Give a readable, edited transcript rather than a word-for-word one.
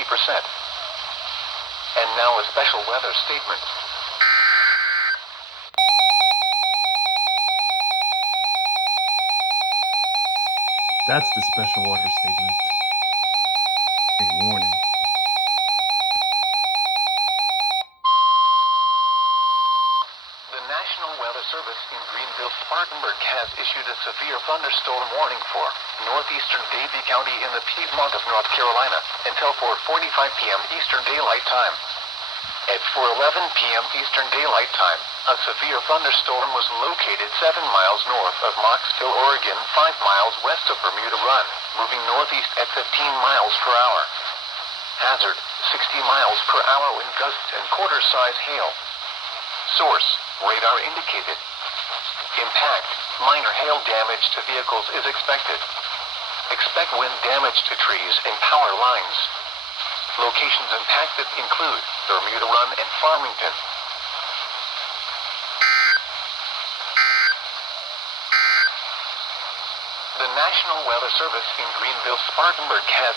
50%. And now a special weather statement. That's the special water statement. A warning. The National Weather Service in Greenville-Spartanburg has issued a severe thunderstorm warning for northeastern Avery County in the Piedmont of North Carolina until 4:45 p.m. Eastern Daylight Time. At 4:11 p.m. Eastern Daylight Time, a severe thunderstorm was located 7 miles north of Knoxville, Oregon, 5 miles west of Bermuda Run, moving northeast at 15 miles per hour. Hazard, 60 miles per hour wind gusts and quarter-size hail. Source, radar indicated. Impact, minor hail damage to vehicles is expected. Expect wind damage to trees and power lines. Locations impacted include Bermuda Run and Farmington. The National Weather Service in Greenville-Spartanburg has